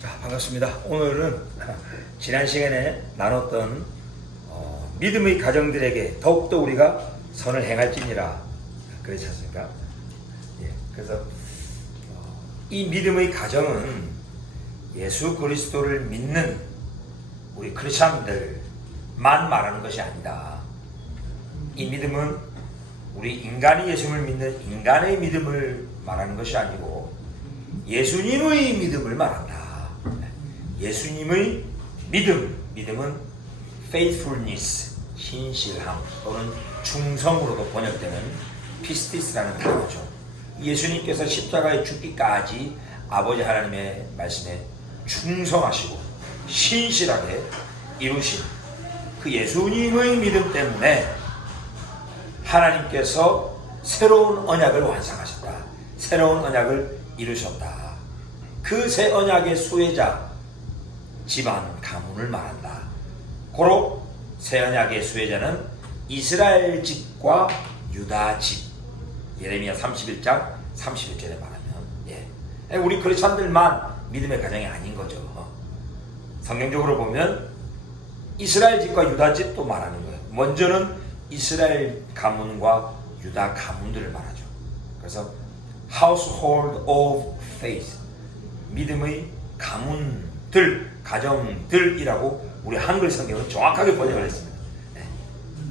자, 반갑습니다. 오늘은 지난 시간에 나눴던 믿음의 가정들에게 더욱더 우리가 선을 행할지니라 그렇지 않습니까? 예, 그래서 이 믿음의 가정은 예수 그리스도를 믿는 우리 크리스찬들만 말하는 것이 아니다. 이 믿음은 우리 인간이 예수님을 믿는 인간의 믿음을 말하는 것이 아니고 예수님의 믿음을 말한다. 예수님의 믿음은 faithfulness, 신실함 또는 충성으로도 번역되는 피스티스라는 단어죠. 예수님께서 십자가에 죽기까지 아버지 하나님의 말씀에 충성하시고 신실하게 이루신 그 예수님의 믿음 때문에 하나님께서 새로운 언약을 완성하셨다. 새로운 언약을 이루셨다. 그 새 언약의 수혜자 집안 가문을 말한다. 고로 새 언약의 수혜자는 이스라엘 집과 유다 집. 예레미야 31장 31절에 말하면 우리 크리스찬들만 믿음의 가정이 아닌 거죠. 성경적으로 보면 이스라엘 집과 유다 집도 말하는 거예요. 먼저는 이스라엘 가문과 유다 가문들을 말하죠. 그래서 household of faith, 믿음의 가문들, 가정들이라고 우리 한글 성경은 정확하게 번역을 했습니다.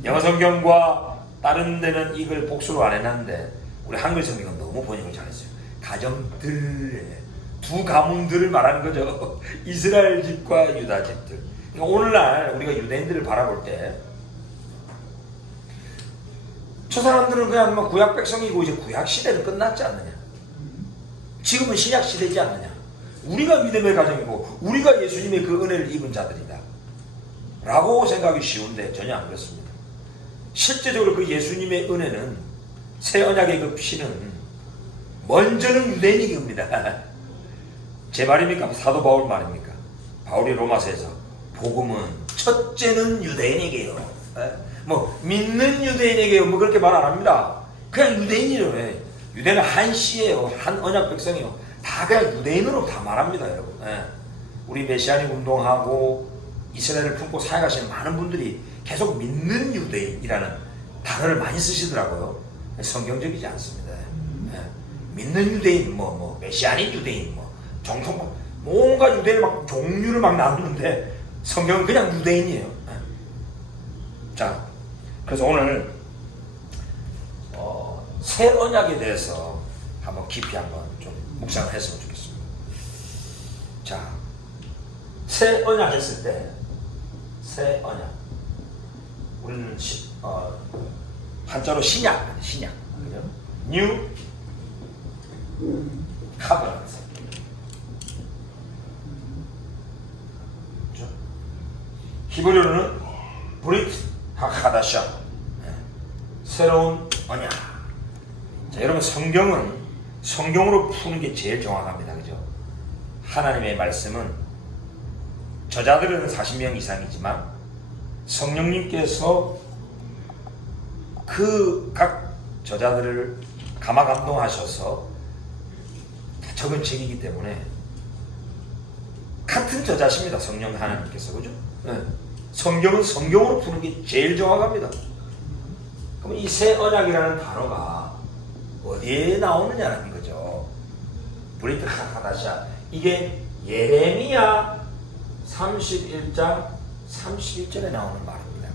영어 성경과 다른 데는 이걸 복수로 안 해놨는데 우리 한글 성경은 너무 번역을 잘했어요. 가정들, 두 가문들을 말하는 거죠. 이스라엘 집과 유다 집들. 그러니까 오늘날 우리가 유대인들을 바라볼 때 저 사람들은 그냥 뭐 구약 백성이고 이제 구약 시대는 끝났지 않느냐. 지금은 신약 시대지 않느냐. 우리가 믿음의 가정이고 우리가 예수님의 그 은혜를 입은 자들이다 라고 생각이 쉬운데 전혀 안 그렇습니다. 실제적으로 그 예수님의 은혜는 새 언약의 그 피는 먼저는 유대인에게 옵니다. 제 말입니까? 사도 바울 말입니까? 바울이 로마서에서 복음은 첫째는 유대인에게요. 뭐 믿는 유대인에게요. 뭐 그렇게 말 안 합니다. 그냥 유대인이래요. 유대는 한 씨예요. 한 언약 백성이요. 다 그냥 유대인으로 다 말합니다, 여러분. 우리 메시아닉 운동하고 이스라엘을 품고 사역하시는 많은 분들이 계속 믿는 유대인이라는 단어를 많이 쓰시더라고요. 성경적이지 않습니다. 믿는 유대인, 메시아닉 유대인, 정통, 온갖 유대인 막 종류를 막 나누는데 성경은 그냥 유대인이에요. 자, 그래서 오늘 새 언약에 대해서 한번 깊이 한번 좀 묵상을 했으면 좋겠습니다. 자, 새 언약 했을 때, 새 언약. 우리는 한자로 신약, 그죠? New Covenant. 그죠? 히브리어로는 브리트 하카다샤. 새로운 언약. 자, 여러분 성경으로 푸는 게 제일 정확합니다. 그죠? 하나님의 말씀은 저자들은 40명 이상이지만 성령님께서 그 각 저자들을 감화감동하셔서 적은 책이기 때문에 같은 저자십니다. 성령 하나님께서. 그죠? 성경은 성경으로 푸는 게 제일 정확합니다. 그럼 이 새 언약이라는 단어가 어디에 나오느냐는 거죠. 브리트 하다샤. 이게 예레미야 31장 31절에 나오는 말입니다.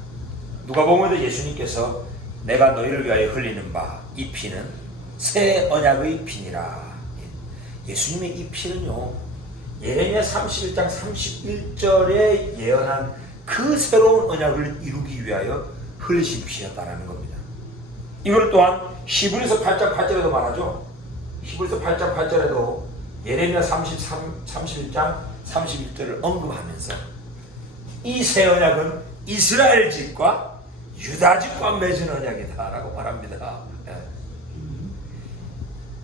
누가복음에도 예수님께서 내가 너희를 위하여 흘리는 바 이 피는 새 언약의 피니라. 예수님의 이 피는요, 예레미야 31장 31절에 예언한 그 새로운 언약을 이루기 위하여 흘리신 피였다라는 겁니다. 이걸 또한 히브리서 8장 8절에도 말하죠. 히브리서 8장 8절에도 예레미야 31장 31절을 언급하면서 이 새 언약은 이스라엘 집과 유다 집과 맺은 언약이다 라고 말합니다.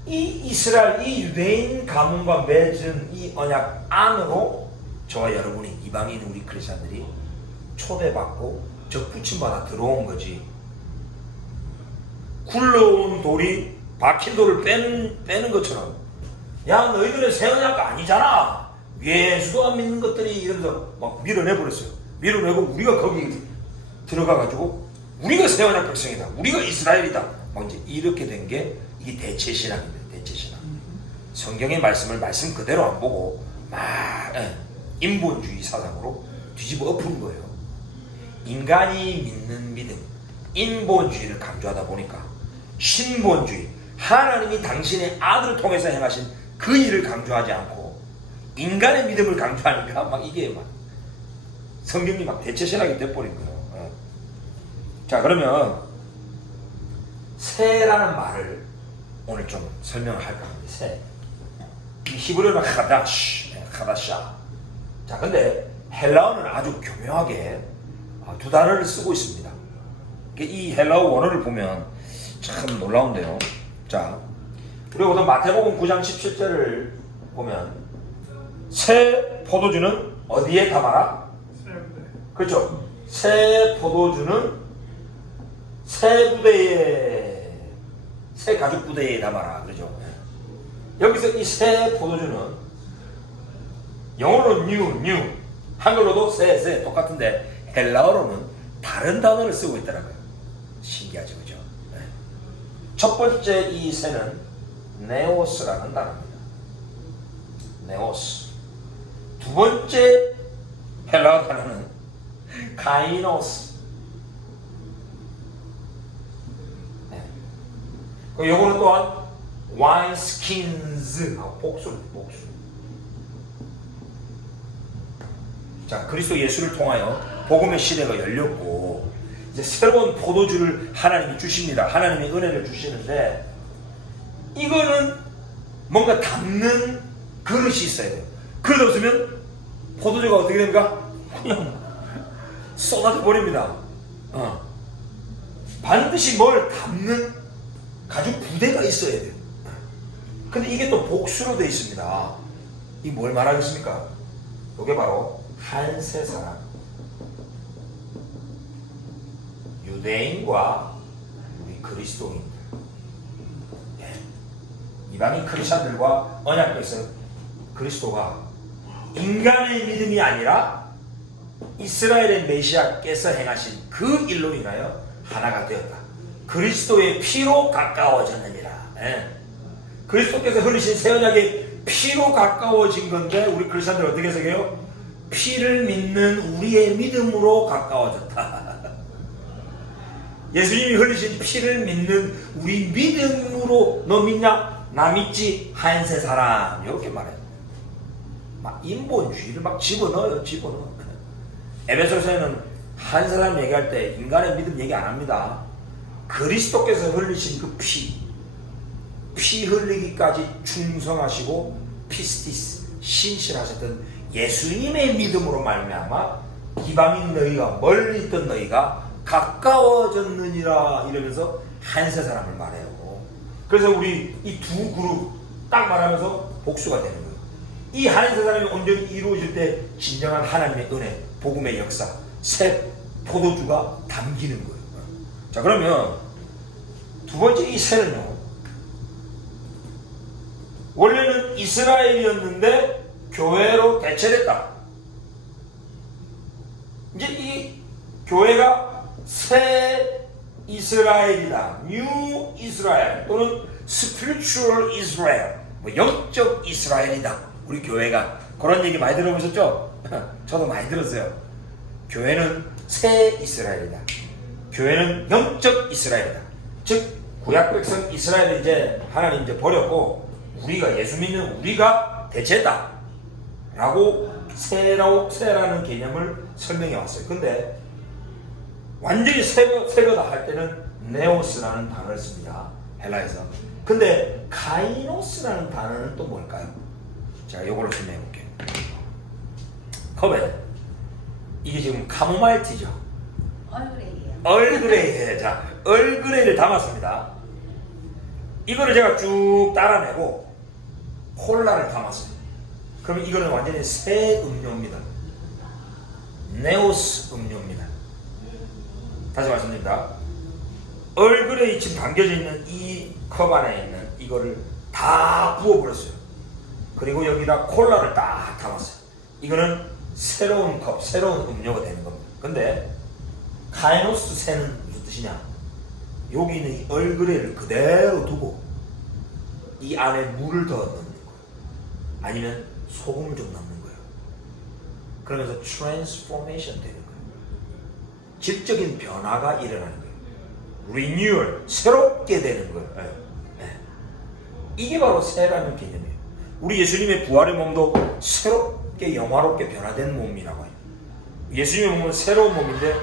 이 이스라엘, 이 유대인 가문과 맺은 이 언약 안으로 저와 여러분이 이방인 우리 크리스찬들이 초대받고 적부침받아 들어온 거지. 굴러온 돌이 박힌 돌을 빼는 것처럼 야 너희들은 새 언약 아니잖아. 예수도 안 믿는 것들이 이러면서 막 밀어내버렸어요. 밀어내고 우리가 거기 들어가가지고 우리가 새 언약 백성이다, 우리가 이스라엘이다, 막 이제 이렇게 된 게 이게 대체신앙입니다. 대체신앙. 성경의 말씀을 말씀 그대로 안 보고 막 인본주의 사상으로 뒤집어 엎은 거예요. 인간이 믿는 믿음, 인본주의를 강조하다 보니까 신본주의, 하나님이 당신의 아들을 통해서 행하신 그 일을 강조하지 않고 인간의 믿음을 강조하니까 막 이게 막 성경이 막 대체신학이 돼버린 거예요. 자, 그러면 새라는 말을 오늘 좀 설명을 할까 합니다. 새. 히브리어는 카다샤. 자, 근데 헬라어는 아주 교묘하게 두 단어를 쓰고 있습니다. 이 헬라어 원어를 보면 참 놀라운데요. 자, 우리가 우선 마태복음 9장 17절을 보면 새 포도주는 어디에 담아라? 그렇죠. 새 포도주는 새 부대에, 새 가죽 부대에 담아라. 그렇죠. 여기서 이 새 포도주는 영어로는 new, 한글로도 새 똑같은데 헬라어로는 다른 단어를 쓰고 있더라고요. 신기하죠, 그죠? 네. 첫 번째 이 새는 네오스라는 단어입니다. 네오스. 두 번째 헬라어 단어는 카이노스. 네. 요거는 또한 와인스킨즈, 복수. 자, 그리스도 예수를 통하여 복음의 시대가 열렸고 이제 새로운 포도주를 하나님이 주십니다. 하나님의 은혜를 주시는데 이거는 뭔가 담는 그릇이 있어야 돼요. 그릇 없으면 포도주가 어떻게 됩니까? 그냥 쏟아져 버립니다. 반드시 뭘 담는 가죽 부대가 있어야 돼요. 근데 이게 또 복수로 되어 있습니다. 이 뭘 말하겠습니까? 이게 바로 한 세 사람, 유대인과 우리 그리스도인들, 이방인 크리스천들과 언약 백성 그리스도가 인간의 믿음이 아니라 이스라엘의 메시아께서 행하신 그 일로 인하여 하나가 되었다. 그리스도의 피로 가까워졌느니라. 그리스도께서 흘리신 새 언약의 피로 가까워진 건데 우리 크리스천들 어떻게 해석해요? 피를 믿는 우리의 믿음으로 가까워졌다. 예수님이 흘리신 피를 믿는 우리 믿음으로 너 믿냐? 나 믿지? 한 세 사람. 이렇게 말해요. 막 인본주의를 막 집어넣어요. 에베소서에는 한 사람 얘기할 때 인간의 믿음 얘기 안 합니다. 그리스도께서 흘리신 그 피 흘리기까지 충성하시고 피스티스 신실하셨던 예수님의 믿음으로 말미암아 이방인 너희가 멀리 있던 너희가 가까워졌느니라 이러면서 한 세 사람을 말해요. 그래서 우리 이 두 그룹 딱 말하면서 복수가 되는 거예요. 이 한 세 사람이 온전히 이루어질 때 진정한 하나님의 은혜, 복음의 역사, 새 포도주가 담기는 거예요. 자, 그러면 두 번째 이 새는요, 원래는 이스라엘이었는데 교회로 대체됐다. 이제 이 교회가 새 이스라엘이다. 뉴 이스라엘 또는 스피리추얼 이스라엘, 영적 이스라엘이다. 우리 교회가 그런 얘기 많이 들어보셨죠? 저도 많이 들었어요. 교회는 새 이스라엘이다. 교회는 영적 이스라엘이다. 즉 구약 백성 이스라엘을 이제 하나님 이제 버렸고 우리가 예수 믿는 우리가 대체다 라고 새라는 개념을 설명해 왔어요. 근데 완전히 새거다 할 때는 네오스라는 단어를 씁니다. 헬라에서. 근데 카이노스라는 단어는 또 뭘까요? 제가 요거를 설명해 볼게요. 컵에 이게 지금 카모마일티죠. 얼그레이예요. 자, 얼그레이를 담았습니다. 이거를 제가 쭉 따라내고 콜라를 담았어요. 그러면 이거는 완전히 새 음료입니다. 네오스 음료입니다. 다시 말씀드립니다. 얼그레이 지금 담겨져 있는 이 컵 안에 있는 이거를 다 부어버렸어요. 그리고 여기다 콜라를 딱 담았어요. 이거는 새로운 컵, 새로운 음료가 되는 겁니다. 근데 카이노스 새는 무슨 뜻이냐? 여기 있는 이 얼그레이를 그대로 두고 이 안에 물을 더 넣는 거예요. 아니면 소금을 좀 넣는 거예요. 그러면서 트랜스포메이션 되는 거예요. 질적인 변화가 일어나는 거예요. 리뉴얼, 새롭게 되는 거예요. 네. 네. 이게 바로 새라는 개념이에요. 우리 예수님의 부활의 몸도 새롭게 영화롭게 변화된 몸이라고 해요. 예수님의 몸은 새로운 몸인데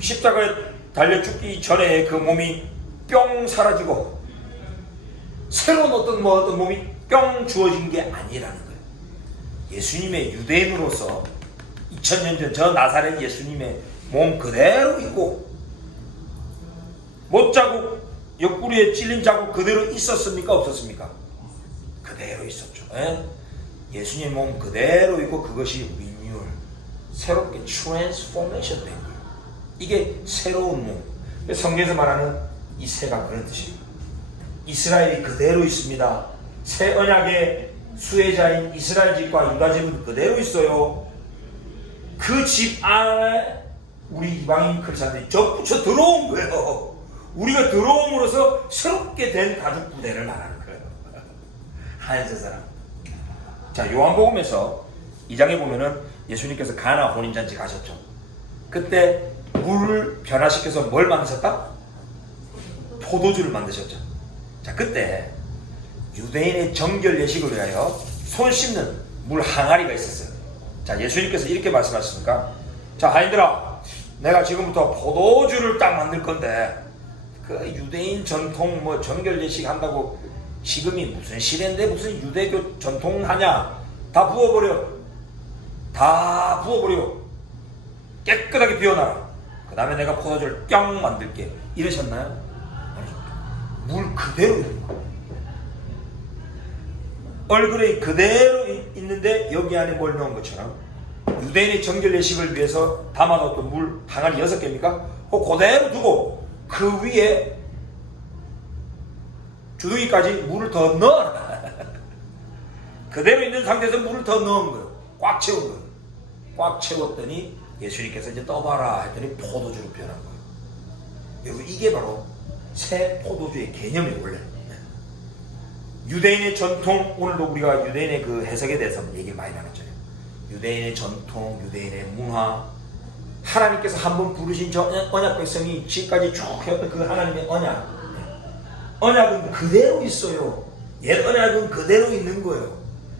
십자가에 달려 죽기 전에 그 몸이 뿅 사라지고 새로운 어떤 몸이 뿅 주어진 게 아니라는 거예요. 예수님의 유대인으로서 2000년 전 저 나사렛 예수님의 몸 그대로 있고 못자국 옆구리에 찔린 자국 그대로 있었습니까? 없었습니까? 그대로 있었죠. 예? 예수님 몸 그대로 있고 그것이 리뉴얼, 새롭게 트랜스포메이션 된 거예요. 이게 새로운 몸. 성경에서 말하는 이 새가 그런 뜻이에요. 이스라엘이 그대로 있습니다. 새 언약의 수혜자인 이스라엘 집과 유다 집은 그대로 있어요. 그 집 안에 우리 이방인 크리스찬들이 접붙여 들어온 거예요. 우리가 들어옴으로써 새롭게 된 가족 부대를 말하는 거예요. 하얀 사람. 자, 요한복음에서 2장에 보면은 예수님께서 가나 혼인잔치 가셨죠. 그때 물을 변화시켜서 뭘 만드셨다? 포도주를 만드셨죠. 자, 그때 유대인의 정결 예식을 위하여 손 씻는 물 항아리가 있었어요. 자, 예수님께서 이렇게 말씀하셨습니까? 자, 하인들아, 내가 지금부터 포도주를 딱 만들 건데 그 유대인 전통 정결 예식 한다고 지금이 무슨 시대인데 무슨 유대교 전통하냐? 다 부어버려. 다 부어버려. 깨끗하게 비워놔라. 그 다음에 내가 포도주를 뿅 만들게. 이러셨나요? 아니, 물 그대로 있는 거예요. 얼그레이 그대로 있는데 여기 안에 뭘 넣은 것처럼 유대인의 정결 예식을 위해서 담아놓던 물 항아리 6개입니까? 그대로 두고 그 위에 주둥이까지 물을 더 넣어라. 그대로 있는 상태에서 물을 더 넣은 거예요. 꽉 채운 거예요. 꽉 채웠더니 예수님께서 이제 떠봐라 했더니 포도주로 변한 거예요. 여러분, 이게 바로 새 포도주의 개념이에요. 원래 유대인의 전통, 오늘도 우리가 유대인의 그 해석에 대해서 얘기를 많이 나눴잖아요. 유대인의 전통, 유대인의 문화, 하나님께서 한번 부르신 저 언약 백성이 지금까지 쭉 해왔던 그 하나님의 언약은 그대로 있어요. 옛 언약은 그대로 있는 거예요.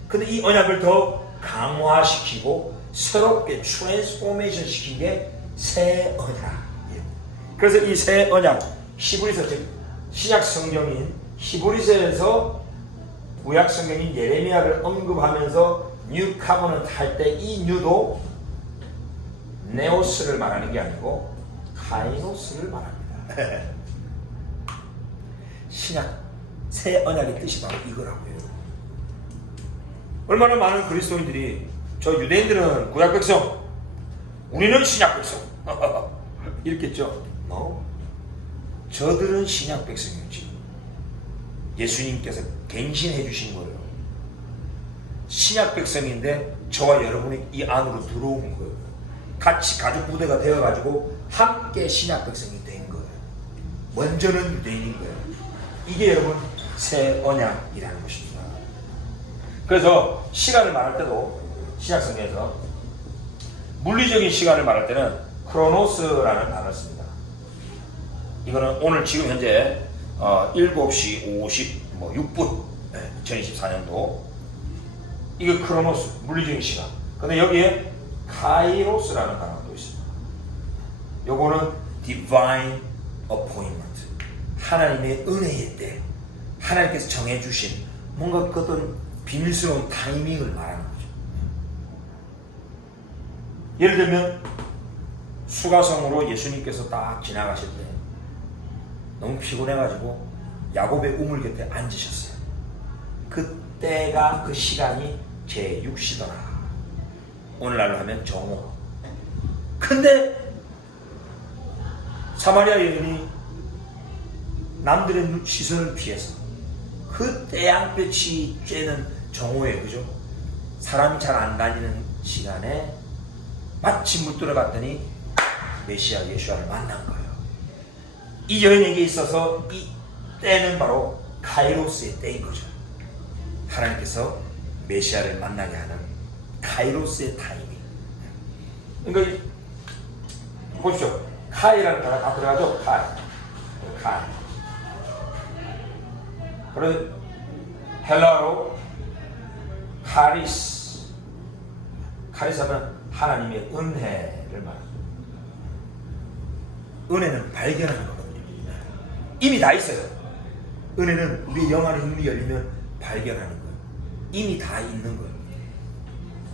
근데 이 언약을 더 강화시키고 새롭게 트랜스포메이션 시킨 게 새 언약. 그래서 이 새 언약, 히브리서, 즉 신약 성경인 히브리서에서 구약 성경인 예레미야를 언급하면서 뉴 카버넌트 할 때 이 뉴도 네오스를 말하는 게 아니고 카이노스를 말합니다. 신약 새 언약의 뜻이 바로 이거라고요. 얼마나 많은 그리스도인들이 저 유대인들은 구약 백성, 우리는 신약 백성 이렇겠죠. No. 저들은 신약 백성이지. 예수님께서 갱신해 주신 거예요. 신약 백성인데 저와 여러분이 이 안으로 들어온 거예요. 같이 가족 부대가 되어가지고 함께 신약 백성이 된 거예요. 먼저는 유대인인 거예요. 이게 여러분 새 언약이라는 것입니다. 그래서 시간을 말할 때도 신약 성경에서 물리적인 시간을 말할 때는 크로노스라는 단어를 씁니다. 이거는 오늘 지금 현재 7시 56분 2024년도 이거 크로노스 물리적인 시간. 근데 여기에 카이로스라는 단어가 또 있습니다. 요거는 divine appointment, 하나님의 은혜의 때 하나님께서 정해주신 뭔가 어떤 비밀스러운 타이밍을 말하는 거죠. 예를 들면 수가성으로 예수님께서 딱 지나가실 때 너무 피곤해가지고 야곱의 우물 곁에 앉으셨어요. 그때가 그 시간이 제6시더라. 오늘날로 하면 정오. 근데 사마리아 여인이 남들의 시선을 피해서 그 태양빛이 쬐는 정오에, 그죠? 사람이 잘 안 다니는 시간에 마침 못 들어갔더니 메시아 예수아를 만난 거예요. 이 여인에게 있어서 이 때는 바로 카이로스의 때인 거죠. 하나님께서 메시아를 만나게 하는 카이로스의 타이밍. 그러니까 보십시오. 카이라는 단어가 다 들어가죠. 카이. 그래서 헬라어로 카리스 하면 하나님의 은혜를 말합니다. 은혜는 발견하는 거거든요. 이미 다 있어요. 은혜는 우리 영 안의 눈이 열리면 발견하는 거예요. 이미 다 있는 거예요.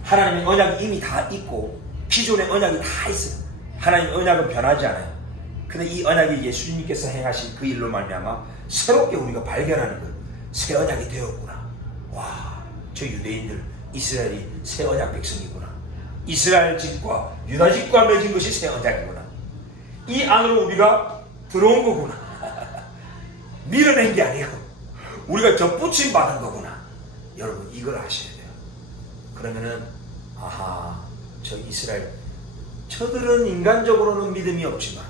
하나님의 언약이 이미 다 있고 기존의 언약이 다 있어요. 하나님의 언약은 변하지 않아요. 근데 이 언약이 예수님께서 행하신 그 일로 말미암아 새롭게 우리가 발견하는 거예요. 새 언약이 되었구나. 와, 저 유대인들 이스라엘이 새 언약 백성이구나. 이스라엘 집과 유다 집과 맺은 것이 새 언약이구나. 이 안으로 우리가 들어온 거구나. 밀어낸 게 아니고 우리가 접붙임 받은 거구나. 여러분 이걸 아셔야 돼요. 그러면은 아하, 저 이스라엘 저들은 인간적으로는 믿음이 없지만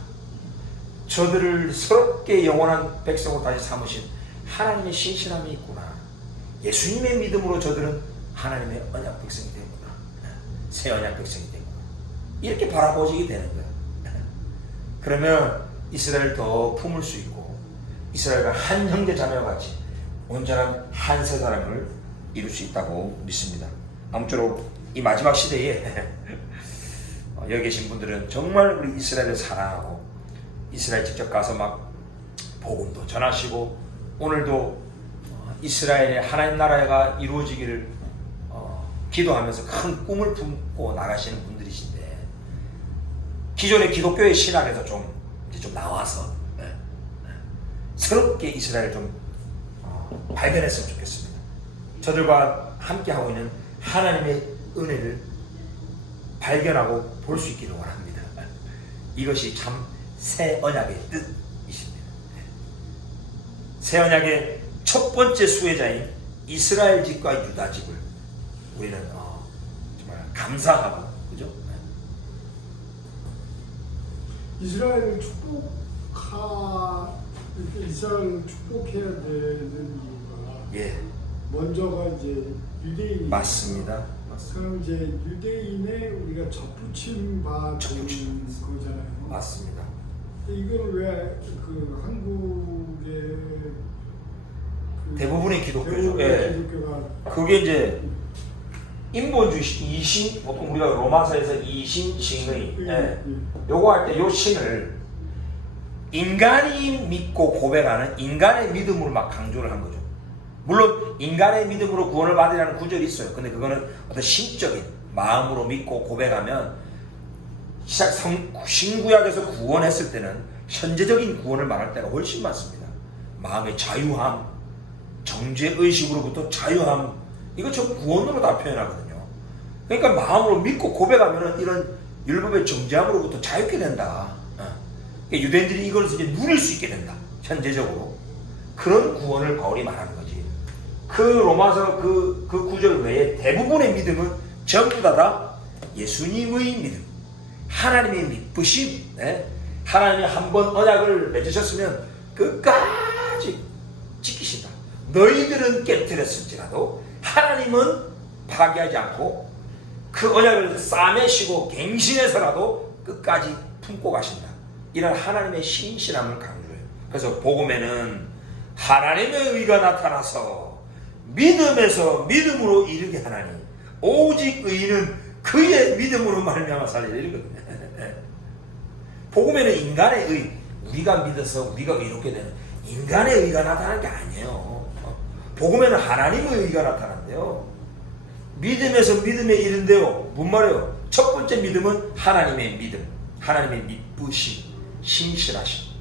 저들을 새롭게 영원한 백성으로 다시 삼으신 하나님의 신실함이 있구나. 예수님의 믿음으로 저들은 하나님의 언약 백성이 되구나. 새 언약 백성이 되구나. 이렇게 바라보시게 되는 거예요. 그러면 이스라엘을 더 품을 수 있고 이스라엘과 한 형제 자매와 같이 온전한 한 세 사람을 이룰 수 있다고 믿습니다. 아무쪼록 이 마지막 시대에 여기 계신 분들은 정말 우리 이스라엘을 사랑하고 이스라엘 직접 가서 막 복음도 전하시고 오늘도 이스라엘의 하나님 나라가 이루어지기를 기도하면서 큰 꿈을 품고 나가시는 분들이신데 기존의 기독교의 신학에서 좀 나와서 새롭게 이스라엘을 좀 발견했으면 좋겠습니다. 저들과 함께하고 있는 하나님의 은혜를 발견하고 볼 수 있기를 원합니다. 이것이 참 새 언약의 뜻이십니다. 새 언약의 첫 번째 수혜자인 이스라엘 집과 유다 집을 우리는 정말 감사하고, 그죠? 이스라엘을 이스라엘을 축복해야 되는 이유가 먼저가 이제 유대인이 맞습니다. 그럼 이제 유대인의 우리가 접붙임 받은 거잖아요. 맞습니다. 이거를 왜 그 한국의 대부분의 기독교죠. 기독교가 그게 이제 인본주의 이신, 보통 우리가 로마서에서 이신신의 요거 할 때 요 신을 인간이 믿고 고백하는 인간의 믿음으로 막 강조를 한 거죠. 물론 인간의 믿음으로 구원을 받으라는 구절이 있어요. 근데 그거는 어떤 신적인 마음으로 믿고 고백하면 신구약에서 구원했을 때는 현재적인 구원을 말할 때가 훨씬 많습니다. 마음의 자유함, 정죄의식으로부터 자유함, 이거 전 구원으로 다 표현하거든요. 그러니까 마음으로 믿고 고백하면 이런 율법의 정죄함으로부터 자유케 된다. 그러니까 유대인들이 이걸 이제 누릴 수 있게 된다. 현재적으로. 그런 구원을 바울이 말하는 거지. 그 로마서 그 구절 외에 대부분의 믿음은 전부 다 예수님의 믿음, 하나님의 믿으심, 하나님이 한번 언약을 맺으셨으면 끝까지 지키신다. 너희들은 깨뜨렸을지라도 하나님은 파괴하지 않고 그 언약을 싸매시고 갱신해서라도 끝까지 품고 가신다. 이런 하나님의 신실함을 강조해요. 그래서 복음에는 하나님의 의가 나타나서 믿음에서 믿음으로 이르게 하나니 오직 의인은 그의 믿음으로 말미암아 살리라 이러거든요. 복음에는 인간의 의, 우리가 믿어서 우리가 의롭게 되는 인간의 의가 나타나는 게 아니에요. 복음에는 하나님의 의가 나타난대요. 믿음에서 믿음에 이른대요. 뭔 말이에요? 첫 번째 믿음은 하나님의 믿음, 하나님의 믿으심, 신실하심.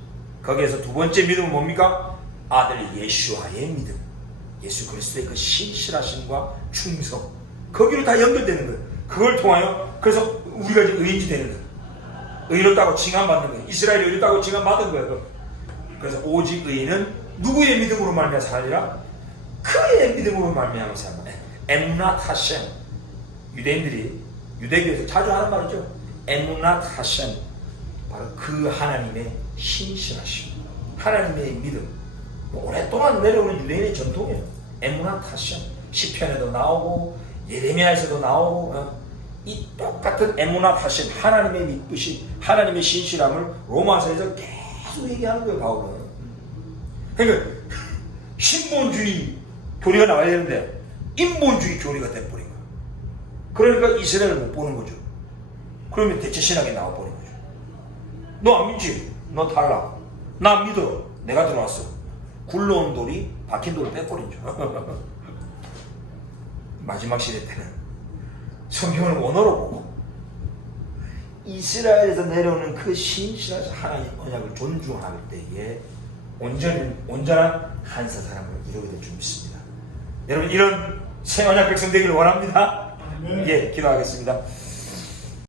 거기에서 두 번째 믿음은 뭡니까? 아들 예수와의 믿음, 예수 그리스도의 그 신실하심과 충성, 거기로 다 연결되는 거예요. 그걸 통하여 그래서 우리가 이제 의인이 되는 거예요. 의롭다고 칭함받는 거예요. 이스라엘이 의롭다고 칭함받은 거예요. 그래서 오직 의인은 누구의 믿음으로 말미암아 살리라? 그의 믿음으로 말미암아 살리라. 엠낫 하셈, 유대인들이 유대교에서 자주 하는 말이죠. 에무낫 하셈, 바로 그 하나님의 신실하심, 하나님의 믿음. 오랫동안 내려오는 유대인의 전통이에요. 에무낫 하셈, 시편에도 나오고 예레미야에서도 나오고 이 똑같은 에무낫 하셈, 하나님의 믿으심, 하나님의 신실함을 로마서에서 계속 얘기하는 거예요, 바울은. 그러니까 신본주의 교리가 나와야 되는데 인본주의 교리가 돼버린 거예요. 그러니까 이스라엘을 못 보는 거죠. 그러면 대체 신학이 나와버린 거죠. 너 안 믿지? 너 탈락. 나 믿어. 내가 들어왔어. 굴러온 돌이 박힌 돌을 빼버리죠. 마지막 시대 때는 성경을 원어로 보고 이스라엘에서 내려오는 그 신실한 하나님 언약을 존중할 때에 온전한 한사 사람을 이루게 될 줄 믿습니다. 여러분, 이런 새 언약 백성 되기를 원합니다. 네. 예, 기도하겠습니다.